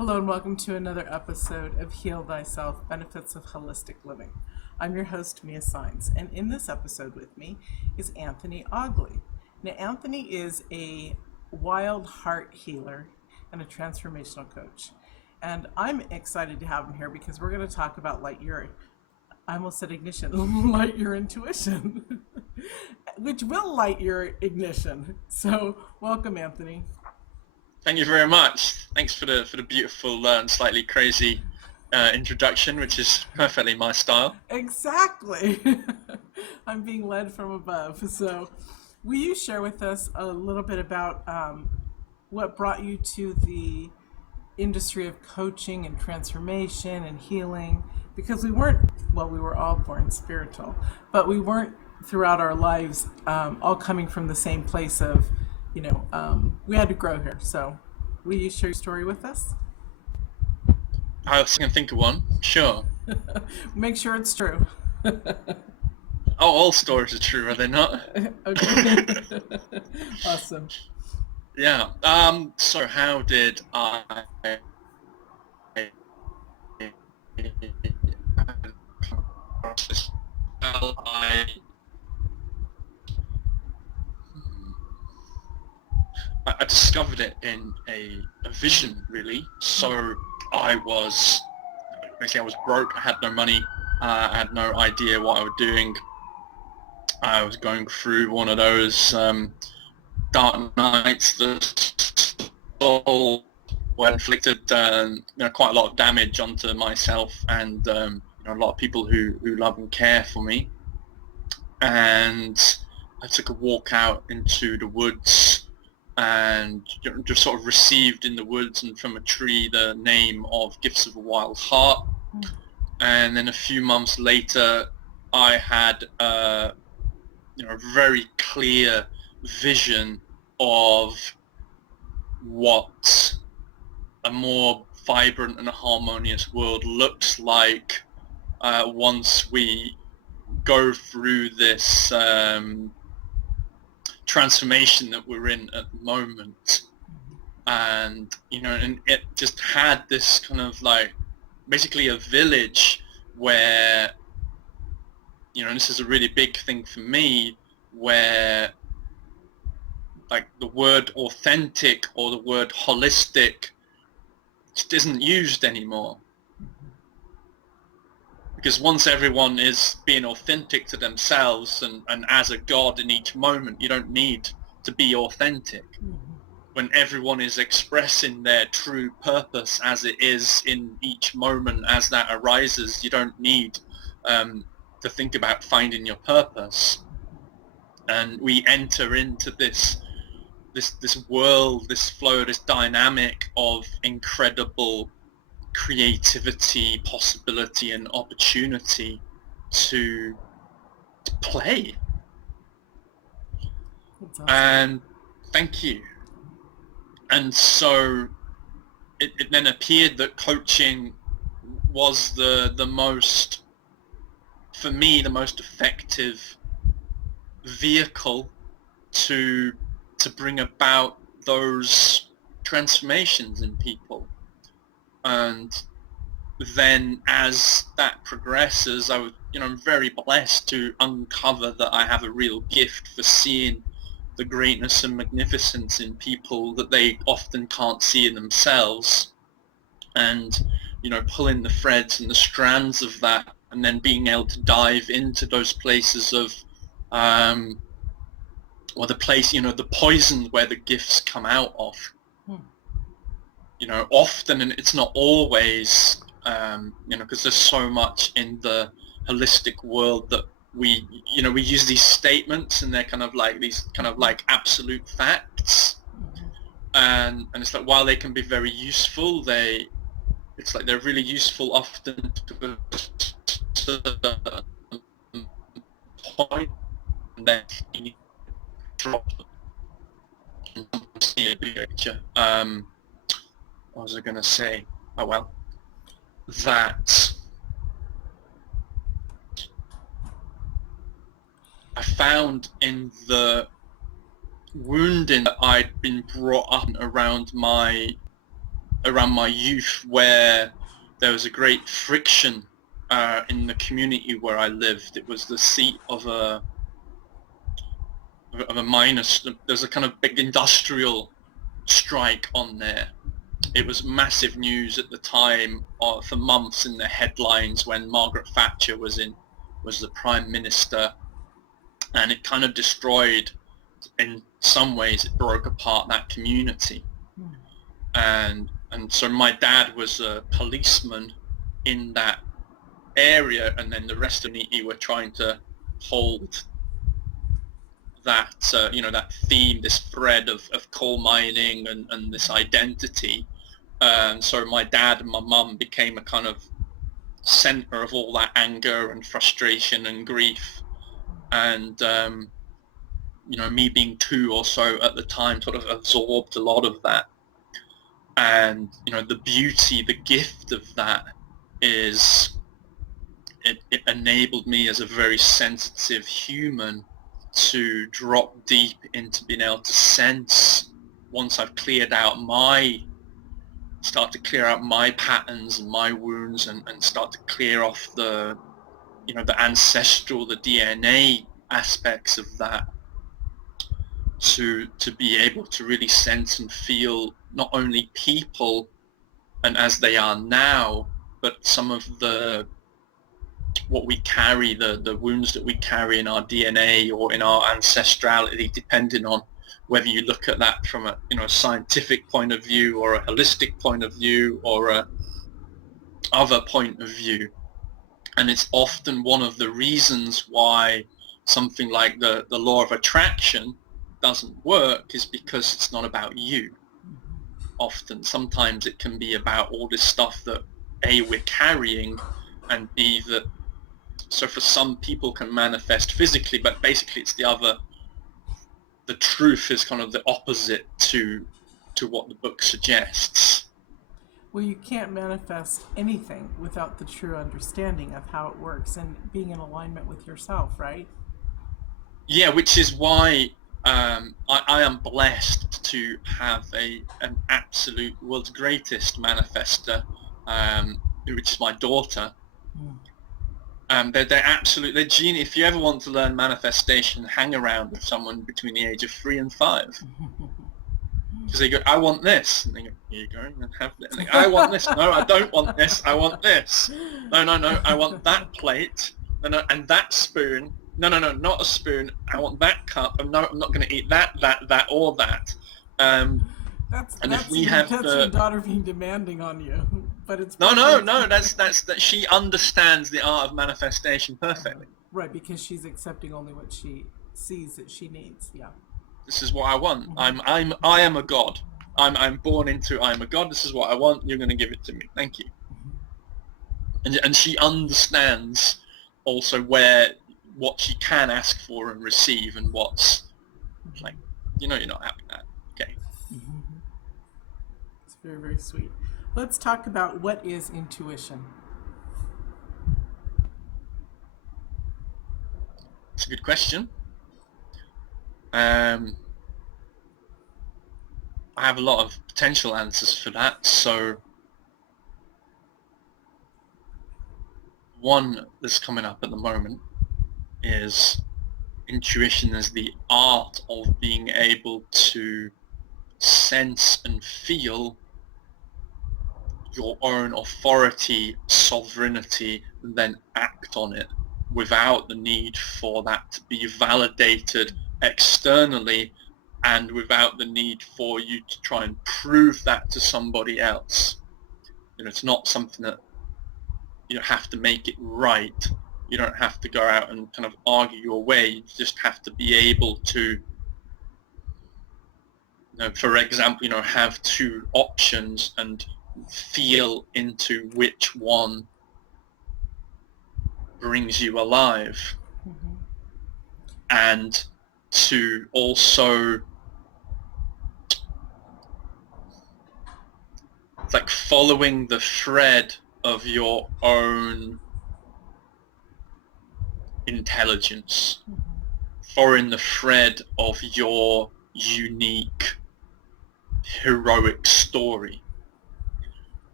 Hello and welcome to another episode of Heal Thyself Benefits of Holistic Living. I'm your host, Mia Saenz, and in this episode with me is Anthony Ogley. Now, Anthony is a wild heart healer and a transformational coach. And I'm excited to have him here because we're going to talk about I almost said ignition, light your intuition, which will light your ignition. So, welcome, Anthony. Thank you very much. Thanks for the beautiful and slightly crazy introduction, which is perfectly my style. Exactly. I'm being led from above. So, will you share with us a little bit about what brought you to the industry of coaching and transformation and healing? Because we were all born spiritual, but we weren't throughout our lives all coming from the same place of, we had to grow here. So, will you share your story with us? I was going to think of one. Sure. Make sure it's true. Oh, all stories are true, are they not? Okay. Awesome. Yeah. So how did I come across this? Well, I discovered it in a vision, really. So I was broke. I had no money. I had no idea what I was doing. I was going through one of those dark nights. The soul inflicted quite a lot of damage onto myself and a lot of people who love and care for me. And I took a walk out into the woods and just sort of received in the woods and from a tree the name of Gifts of a Wild Heart. And then a few months later, I had a very clear vision of what a more vibrant and harmonious world looks like once we go through this transformation that we're in at the moment. And and it just had this kind of like basically a village where and this is a really big thing for me, where like the word authentic or the word holistic just isn't used anymore. Because once everyone is being authentic to themselves and as a god in each moment, you don't need to be authentic. When everyone is expressing their true purpose as it is in each moment as that arises, you don't need to think about finding your purpose. And we enter into this world, this flow, this dynamic of incredible creativity, possibility, and opportunity to play. That's awesome. And thank you. And so it then appeared that coaching was the most, for me, the most effective vehicle to bring about those transformations in people. And then as that progresses, I'm very blessed to uncover that I have a real gift for seeing the greatness and magnificence in people that they often can't see in themselves, and pulling the threads and the strands of that, and then being able to dive into those places of or the place, the poison where the gifts come out of. Often, and it's not always, because there's so much in the holistic world that we use these statements and they're kind of like these kind of like absolute facts. And it's like, while they can be very useful, it's like they're really useful often to a certain point, and then you need to drop them and see a bigger picture. What was I going to say? Oh, well, that I found in the wounding that I'd been brought up around my around my youth where there was a great friction in the community where I lived. It was the seat of a miners. There's a kind of big industrial strike on there. It was massive news at the time, for months in the headlines when Margaret Thatcher was the Prime Minister, and it kind of destroyed, in some ways, it broke apart that community. And so my dad was a policeman in that area, and then the rest of the community were trying to hold that that theme, this thread of coal mining and this identity. So my dad and my mum became a kind of center of all that anger and frustration and grief. And me being 2 or so at the time sort of absorbed a lot of that. And the beauty, the gift of that is it enabled me as a very sensitive human to drop deep into being able to sense, once I've start to clear out my patterns and my wounds, and start to clear off the ancestral, the DNA aspects of that, to be able to really sense and feel not only people and as they are now, but some of what we carry, the wounds that we carry in our DNA or in our ancestrality, depending on whether you look at that from a scientific point of view or a holistic point of view or a other point of view. And it's often one of the reasons why something like the law of attraction doesn't work, is because it's not about you. Sometimes it can be about all this stuff that A, we're carrying, and B, that so for some people can manifest physically, but basically it's the truth is kind of the opposite to what the book suggests. Well, you can't manifest anything without the true understanding of how it works and being in alignment with yourself, right? Yeah, which is why I am blessed to have an absolute world's greatest manifester, which is my daughter. They're genius. If you ever want to learn manifestation, hang around with someone between the age of 3 and 5. Because they go, I want this. And they go, here you go, and have it. And they go, I want this. No, I don't want this. I want this. No, I want that plate. No, and that spoon. No, not a spoon. I want that cup. I'm not going to eat that, or that. That's your daughter being demanding on you, but it's no. That's that she understands the art of manifestation perfectly. Right, because she's accepting only what she sees that she needs. Yeah. This is what I want. I am a god. I'm born into. I'm a god. This is what I want. You're going to give it to me. Thank you. And she understands also what she can ask for and receive, and what's like, you're not having that. Okay. It's very, very sweet. Let's talk about what is intuition. It's a good question. I have a lot of potential answers for that. So one that's coming up at the moment is intuition as the art of being able to sense and feel your own authority, sovereignty, and then act on it without the need for that to be validated externally, and without the need for you to try and prove that to somebody else. It's not something that you have to make it right. You don't have to go out and kind of argue your way. You just have to be able to, for example, have 2 options and feel into which one brings you alive. And to also like following the thread of your own intelligence, following the thread of your unique heroic story.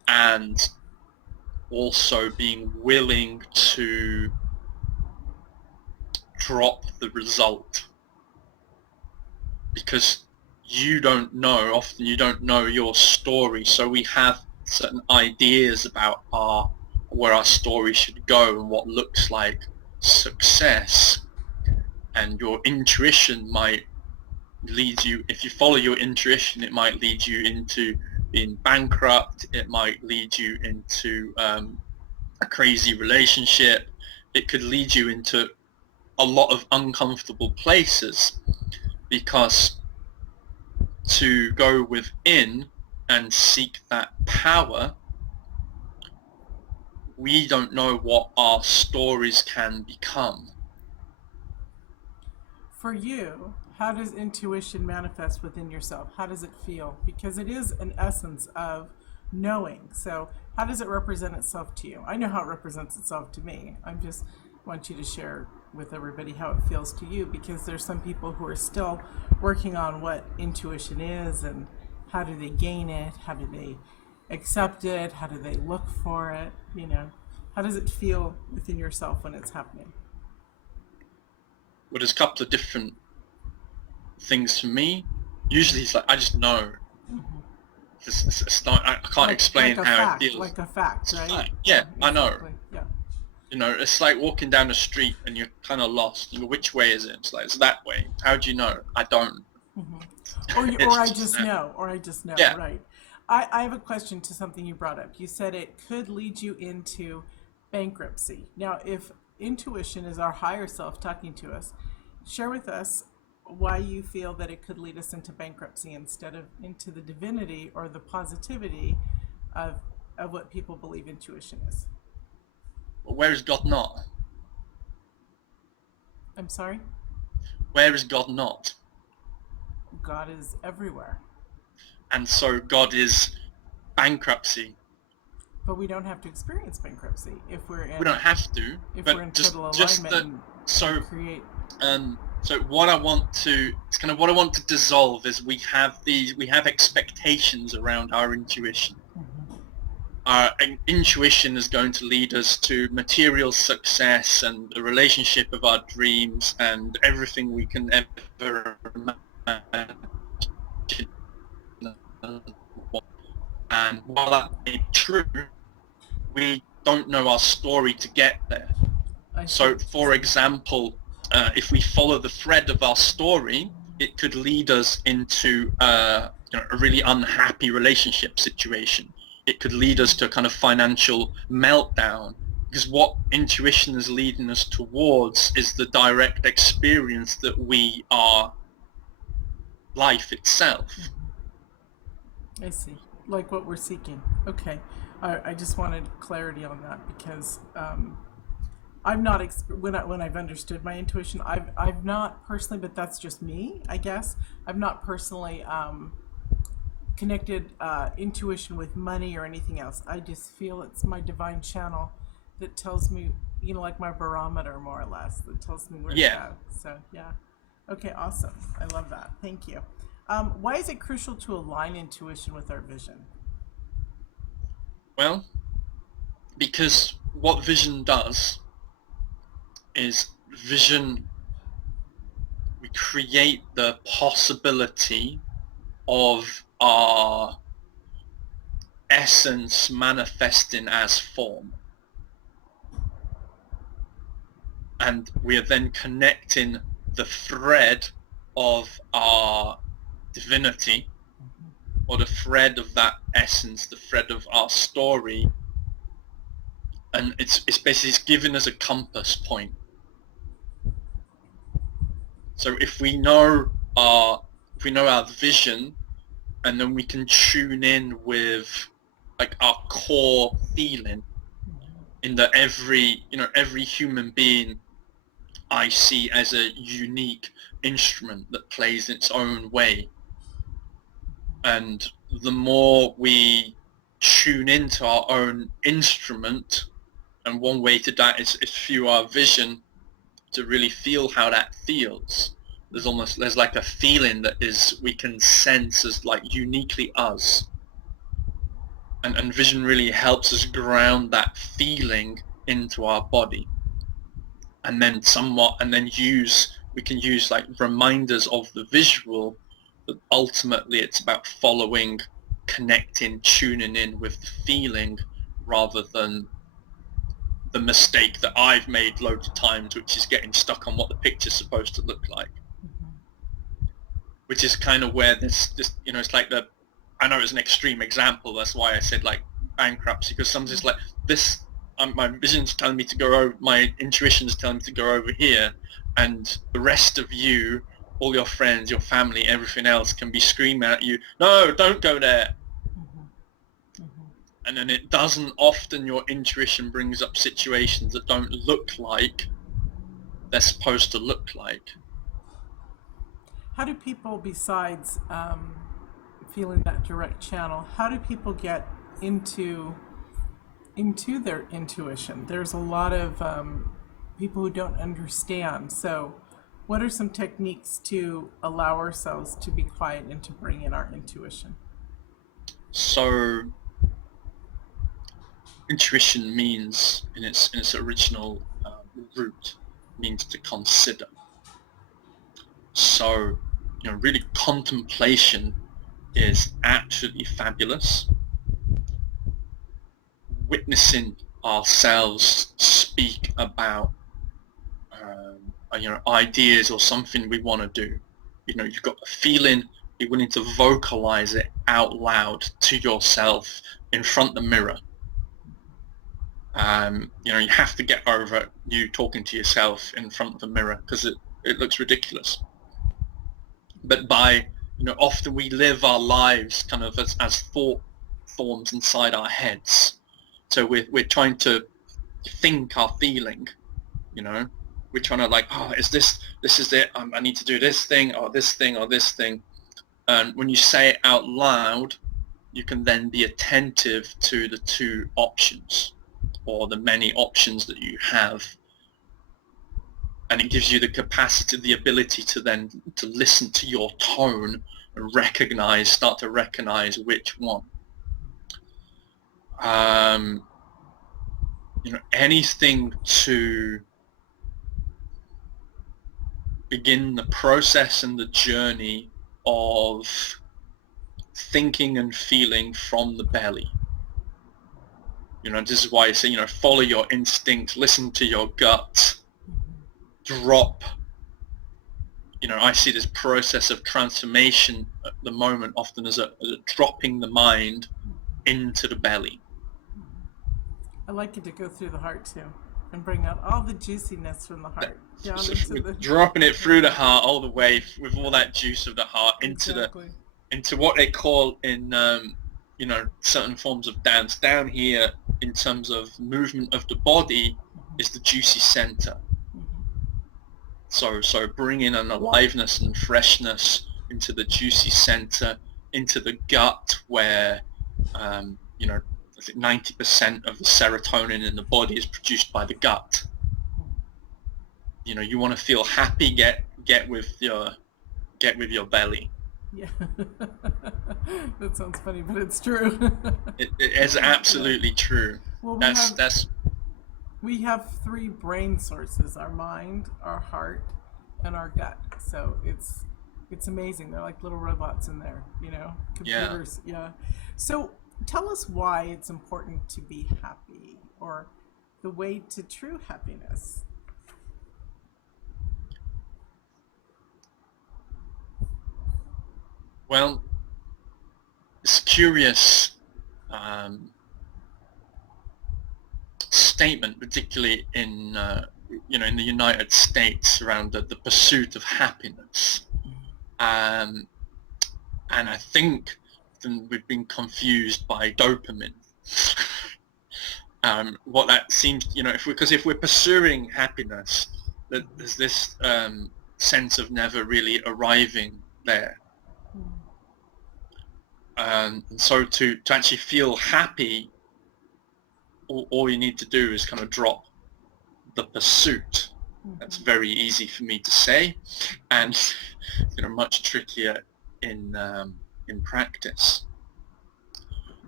and also being willing to drop the result, because often you don't know your story, so we have certain ideas about where our story should go and what looks like success, and your intuition might lead you, if you follow your intuition, it might lead you into being bankrupt, it might lead you into a crazy relationship, it could lead you into a lot of uncomfortable places, because to go within and seek that power, we don't know what our stories can become. For you, how does intuition manifest within yourself? How does it feel? Because it is an essence of knowing. So how does it represent itself to you? I know how it represents itself to me. I just want you to share with everybody how it feels to you, because there's some people who are still working on what intuition is and how do they gain it, how do they accept it, how do they look for it, how does it feel within yourself when it's happening? Well, there's a couple of different things for me. Usually it's like I just know. Mm-hmm. It's not, I can't explain how it feels. Like a fact, right? Yeah, exactly. I know. Yeah. It's like walking down the street and you're kind of lost. You go, which way is it? It's like, it's that way. How do you know? I don't. Mm-hmm. Or I just know. Yeah. Right. I have a question to something you brought up. You said it could lead you into bankruptcy. Now, if intuition is our higher self talking to us, share with us why you feel that it could lead us into bankruptcy instead of into the divinity or the positivity of what people believe intuition is. Well, where is God not? I'm sorry? Where is God not? God is everywhere. And so God is bankruptcy. But we don't have to experience bankruptcy if we're in. We don't have to. If but we're in just, total just alignment that, and create. So what I want to dissolve is we have expectations around our intuition. Mm-hmm. Our intuition is going to lead us to material success and the relationship of our dreams and everything we can ever imagine. And while that may be true, we don't know our story to get there. So, for example, if we follow the thread of our story, it could lead us into a really unhappy relationship situation. It could lead us to a kind of financial meltdown, because what intuition is leading us towards is the direct experience that we are life itself. I see. Like what we're seeking. Okay. I just wanted clarity on that, because I'm not when I've understood my intuition, I've not personally, but that's just me, I guess. I've not personally connected intuition with money or anything else. I just feel it's my divine channel that tells me, like my barometer, more or less, that tells me where to go. So yeah. Okay, awesome. I love that. Thank you. Why is it crucial to align intuition with our vision? Well, because what vision does is we create the possibility of our essence manifesting as form. And we are then connecting the thread of our divinity, or the thread of that essence, the thread of our story, and it's basically giving us a compass point. So if we know our vision, and then we can tune in with like our core feeling, in that every human being I see as a unique instrument that plays its own way. And the more we tune into our own instrument, and one way to that is through our vision, to really feel how that feels. There's like a feeling that we can sense as like uniquely us. and vision really helps us ground that feeling into our body, and then we can use like reminders of the visual, but ultimately it's about following, connecting, tuning in with the feeling, rather than the mistake that I've made loads of times, which is getting stuck on what the picture's supposed to look like. Which is kind of where this, it's like I know it's an extreme example, that's why I said like bankruptcy, because sometimes it's like this, my vision's telling me to go over, my intuition's telling me to go over here, and the rest of you, all your friends, your family, everything else can be screaming at you, no, don't go there. And then it doesn't, often your intuition brings up situations that don't look like they're supposed to look like. How do people, besides feeling that direct channel, how do people get into their intuition? There's a lot of people who don't understand. So what are some techniques to allow ourselves to be quiet and to bring in our intuition? So intuition means, in its original root, means to consider. So, really contemplation is absolutely fabulous. Witnessing ourselves speak about, ideas or something we want to do. You've got a feeling, you're willing to vocalize it out loud to yourself in front of the mirror. You have to get over you talking to yourself in front of the mirror, because it looks ridiculous. But often we live our lives kind of as thought forms inside our heads. So we're trying to think our feeling, we're trying to like, oh, this is it, I need to do this thing or this thing or this thing. And when you say it out loud, you can then be attentive to the two options, or the many options that you have, and it gives you the capacity, the ability to then to listen to your tone and start to recognize which one. Anything to begin the process and the journey of thinking and feeling from the belly. This is why I say, follow your instincts, listen to your gut, drop. I see this process of transformation at the moment often as a dropping the mind into the belly. I like it to go through the heart too, and bring out all the juiciness from the heart down into the... Dropping it through the heart all the way with all that juice of the heart into what they call in certain forms of dance down here, in terms of movement of the body, is the juicy center. So bringing an aliveness and freshness into the juicy center, into the gut, where I think 90% of the serotonin in the body is produced by the gut. You want to feel happy, get with your belly. Yeah. That sounds funny, but it's true. It is absolutely true. Well, we have three brain sources: our mind, our heart, and our gut. So it's amazing. They're like little robots in there, computers. Yeah. So tell us why it's important to be happy, or the way to true happiness. Well, it's curious statement, particularly in in the United States, around the pursuit of happiness, and I think we've been confused by dopamine. What that seems, if we're pursuing happiness, that there's this sense of never really arriving there. And so to actually feel happy, all you need to do is kind of drop the pursuit. That's very easy for me to say, and much trickier in practice.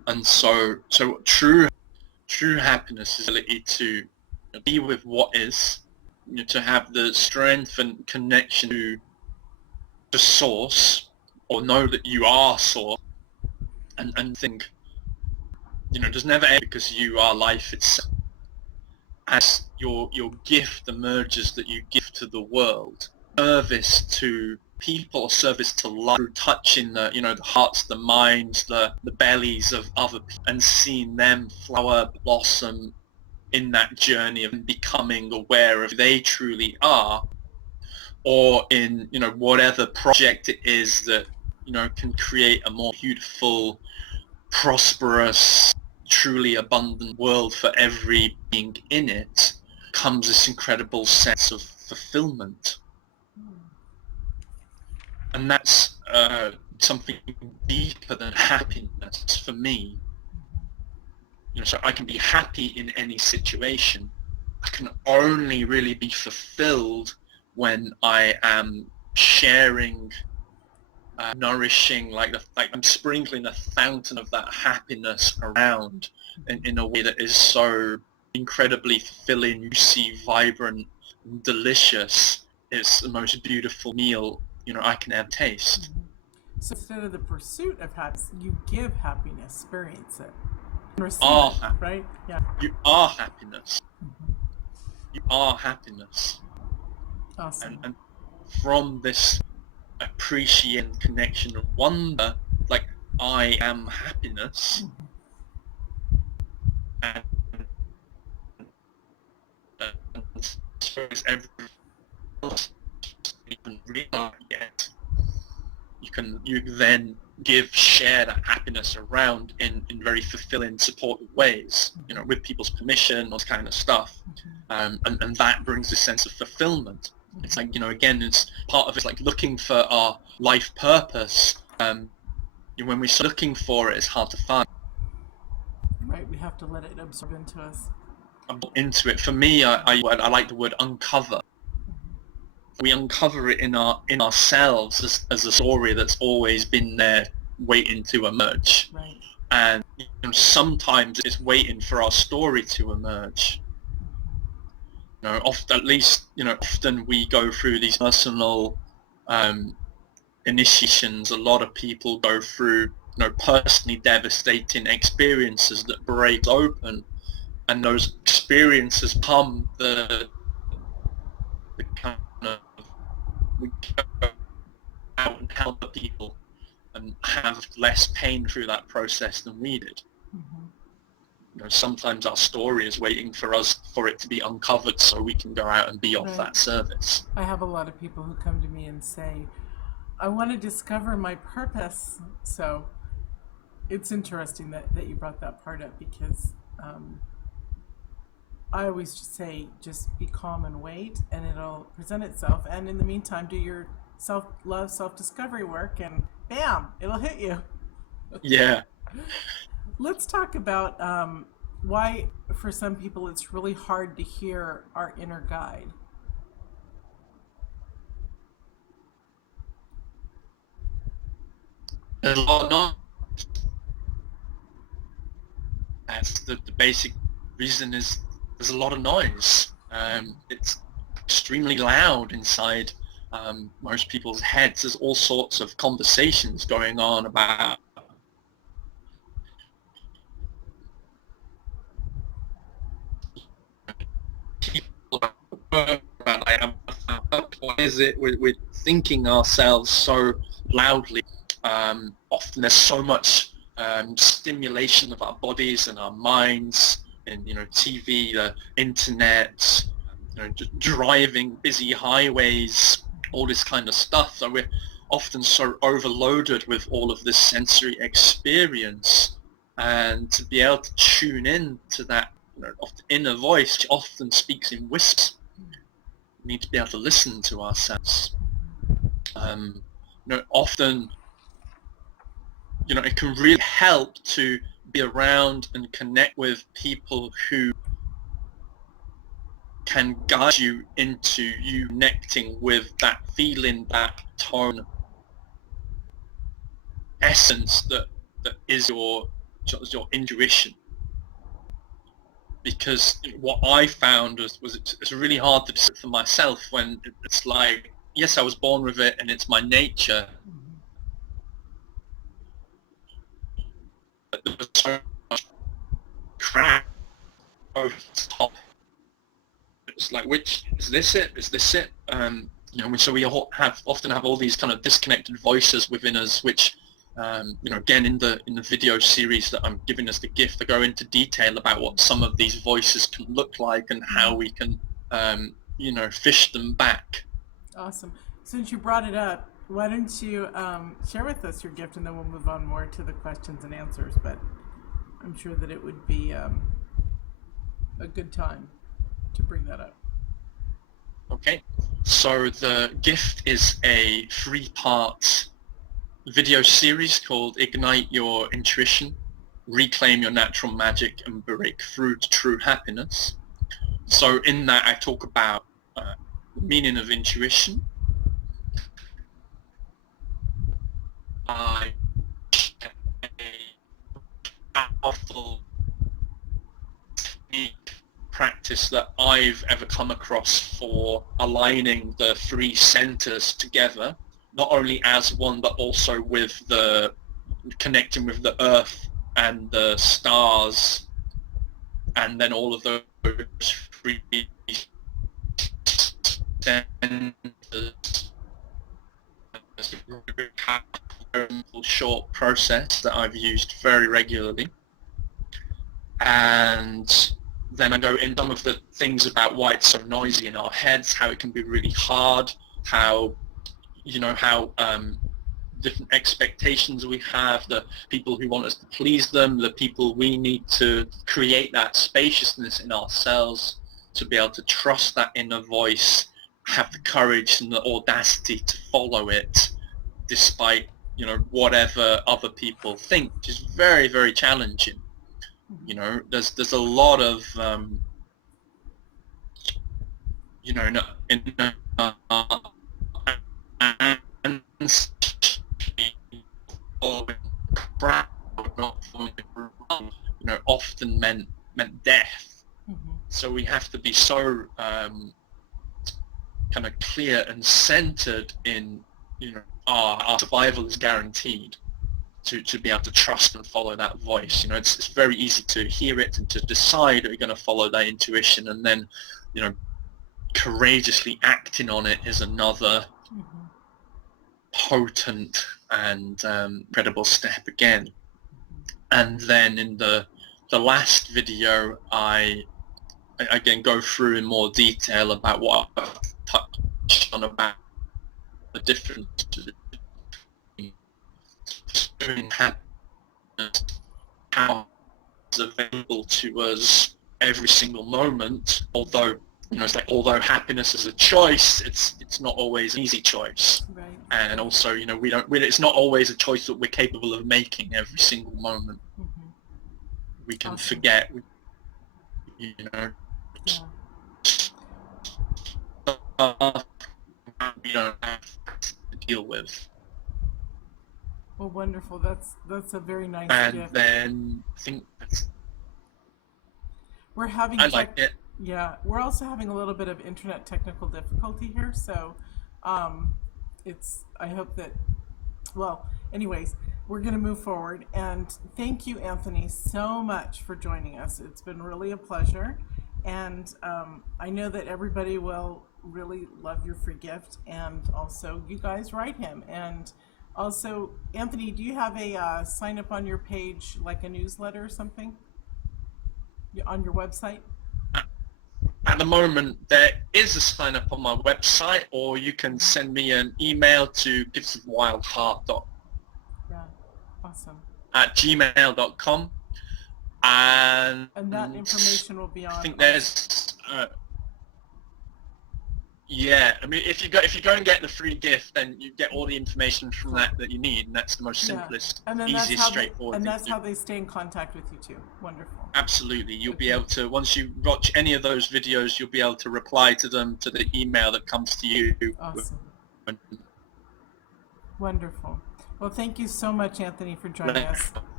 And so true happiness is the ability to be with what is, to have the strength and connection to the source, or know that you are source, and think, does never end because you are life itself. As your gift emerges that you give to the world, service to people, service to life, through touching the hearts, the minds, the bellies of other people, and seeing them flower, blossom in that journey of becoming aware of who they truly are, or in whatever project it is that can create a more beautiful, prosperous, truly abundant world for every being in it, comes this incredible sense of fulfillment. And that's something deeper than happiness for me. So I can be happy in any situation. I can only really be fulfilled when I am sharing, nourishing, like I'm sprinkling a fountain of that happiness around in a way that is so incredibly fulfilling, juicy, vibrant, delicious. It's the most beautiful meal I can ever taste. So instead of the pursuit of happiness, you give happiness, experience it, receive Are it, right? Yeah. You are happiness. You are happiness. Awesome. And from this appreciation, connection, and wonder, like, I am happiness, and so is everything else you can realize yet. You then share that happiness around in very fulfilling, supportive ways, with people's permission, all kind of stuff, and that brings a sense of fulfillment. It's like, again, it's part of it's like looking for our life purpose. When we start looking for it, it's hard to find. Right, we have to let it absorb into us. Into it. For me, I like the word uncover. We uncover it in ourselves as a story that's always been there, waiting to emerge. Right. And sometimes it's waiting for our story to emerge. Often we go through these personal initiations. A lot of people go through personally devastating experiences that break open, and those experiences become the kind of, we go out and help people and have less pain through that process than we did. Sometimes our story is waiting for it to be uncovered so we can go out and be of that service. I have a lot of people who come to me and say, I want to discover my purpose. So it's interesting that you brought that part up, because I always just say, just be calm and wait, and it'll present itself. And in the meantime, do your self-love, self-discovery work, and bam, it'll hit you. Yeah. Let's talk about why, for some people, it's really hard to hear our inner guide. There's a lot of noise. That's the basic reason is there's a lot of noise. It's extremely loud inside most people's heads. There's all sorts of conversations going on about what is it? We're thinking ourselves so loudly. Often there's so much stimulation of our bodies and our minds, and TV, the internet, just driving, busy highways, all this kind of stuff. So we're often so overloaded with all of this sensory experience, and to be able to tune in to that inner voice, which often speaks in whispers. We need to be able to listen to ourselves. Often, it can really help to be around and connect with people who can guide you into you connecting with that feeling, that tone, essence that is your your intuition. Because what I found was it's really hard to do for myself when it's like, yes, I was born with it and it's my nature. But there was so much crap over the top. It's like, which is this it? Is this it? So we often have all these kind of disconnected voices within us, which again, in the video series that I'm giving us the gift, I go into detail about what some of these voices can look like and how we can, fish them back. Awesome. Since you brought it up, why don't you share with us your gift, and then we'll move on more to the questions and answers. But I'm sure that it would be a good time to bring that up. Okay. So the gift is a 3-part video series called Ignite Your Intuition, Reclaim Your Natural Magic, and Break Through to True Happiness. So in that I talk about the meaning of intuition. I a powerful technique practice that I've ever come across for aligning the 3 centers together, not only as one, but also with the connecting with the earth and the stars, and then all of those 3 centers. It's a very powerful, short process that I've used very regularly. And then I go in some of the things about why it's so noisy in our heads, how it can be really hard, how different expectations we have, the people who want us to please them, the people we need to create that spaciousness in ourselves to be able to trust that inner voice, have the courage and the audacity to follow it despite, whatever other people think, which is very, very challenging. There's a lot of, often meant death. So we have to be so kind of clear and centered in, our survival is guaranteed. To be able to trust and follow that voice. It's very easy to hear it and to decide are you going to follow that intuition, and then, courageously acting on it is another potent and incredible step again. And then in the last video, I again go through in more detail about what I've touched on about the difference between happiness, how it's available to us every single moment. Although it's like, although happiness is a choice, it's not always an easy choice. Right. And also, it's not always a choice that we're capable of making every single moment. We can forget. We don't have to deal with. Well, wonderful. That's a very nice And gift. then I think we're having. I like it. Yeah, we're also having a little bit of internet technical difficulty here, so I hope that. Well, anyways, we're going to move forward, and thank you, Anthony, so much for joining us. It's been really a pleasure, and I know that everybody will really love your free gift, and also you guys write him. And also, Anthony, do you have a sign up on your page, like a newsletter or something on your website? At the moment, there is a sign up on my website, or you can send me an email to giftsofwildheart Yeah, awesome. at gmail.com. And that information will be on. I think there's I mean, if you go and get the free gift, then you get all the information from that you need, and that's the most simplest, easiest, straightforward. And that's how they stay in contact with you too. Wonderful. Absolutely, you'll be able to, once you watch any of those videos, you'll be able to reply to them to the email that comes to you. Awesome. Wonderful. Well, thank you so much, Anthony, for joining us.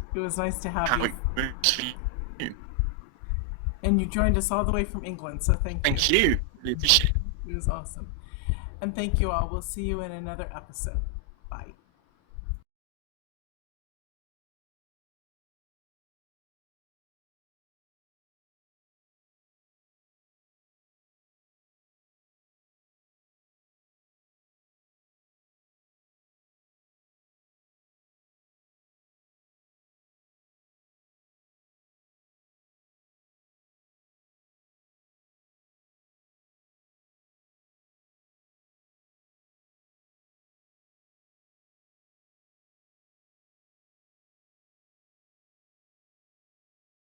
It was nice to have how you. it moves for you. And you joined us all the way from England, so thank you. Thank you. Really appreciate it. It was awesome. And thank you all. We'll see you in another episode. Bye.